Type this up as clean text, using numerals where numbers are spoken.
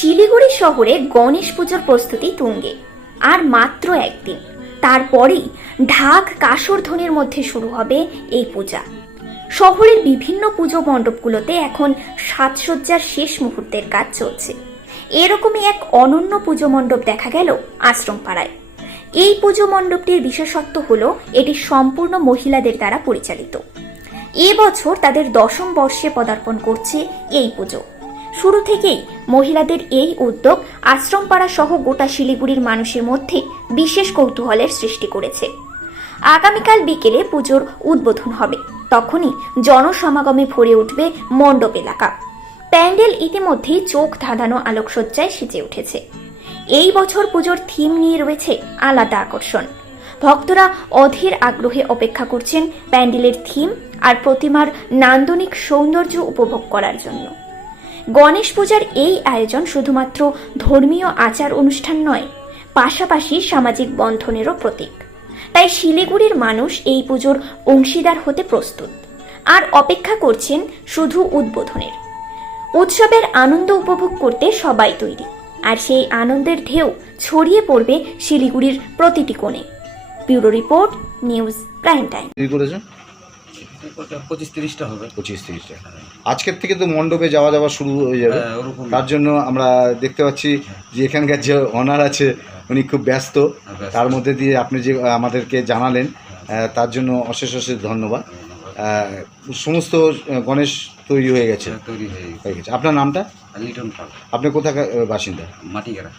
শিলিগুড়ি শহরে গণেশ পুজোর প্রস্তুতি তুঙ্গে। আর মাত্র একদিন, তারপরেই ঢাক কাসর ধ্বনির মধ্যে শুরু হবে এই পূজা। শহরের বিভিন্ন পুজো মণ্ডপগুলোতে এখন সাজসজ্জার শেষ মুহূর্তের কাজ চলছে। এরকমই এক অনন্য পুজো মণ্ডপ দেখা গেল আশ্রমপাড়ায়। এই পুজো মণ্ডপটির বিশেষত্ব হলো এটি সম্পূর্ণ মহিলাদের দ্বারা পরিচালিত। এবছর তাদের 10ম বর্ষে পদার্পণ করছে এই পুজো। শুরু থেকেই মহিলাদের এই উদ্যোগ আশ্রমপাড়া সহ গোটা শিলিগুড়ির মানুষের মধ্যে বিশেষ কৌতূহলের সৃষ্টি করেছে। আগামীকাল বিকেলে পুজোর উদ্বোধন হবে, তখনই জনসমাগমে ভরে উঠবে মণ্ডপ এলাকা। প্যান্ডেল ইতিমধ্যেই চোখ ধাঁধানো আলোকসজ্জায় সেজে উঠেছে। এই বছর পুজোর থিম নিয়ে রয়েছে আলাদা আকর্ষণ। ভক্তরা অধীর আগ্রহে অপেক্ষা করছেন প্যান্ডেলের থিম আর প্রতিমার নান্দনিক সৌন্দর্য উপভোগ করার জন্য। গণেশ পূজার এই আয়োজন শুধুমাত্র ধর্মীয় আচার অনুষ্ঠান নয়, পাশাপাশি সামাজিক বন্ধনেরও প্রতীক। তাই শিলিগুড়ির মানুষ এই পুজোর অংশীদার হতে প্রস্তুত আর অপেক্ষা করছেন শুধু উদ্বোধনের। উৎসবের আনন্দ উপভোগ করতে সবাই তৈরি, আর সেই আনন্দের ঢেউ ছড়িয়ে পড়বে শিলিগুড়ির প্রতিটি কোণে। Bureau report, news prime time. 25-30টা হবে। 25-30টা। আজকের থেকে তো মণ্ডপে যাওয়া শুরু হয়ে যাবে। তার জন্য আমরা দেখতে পাচ্ছি যে এখানকার যে অনার আছে উনি খুব ব্যস্ত। তার মধ্যে দিয়ে আপনি যে আমাদেরকে জানালেন তার জন্য অশেষ ধন্যবাদ। সমস্ত গণেশ তৈরি হয়ে গেছে। আপনার নামটা? লিটন পাল। আপনি কোথাকার বাসিন্দা? মাটিগাড়া।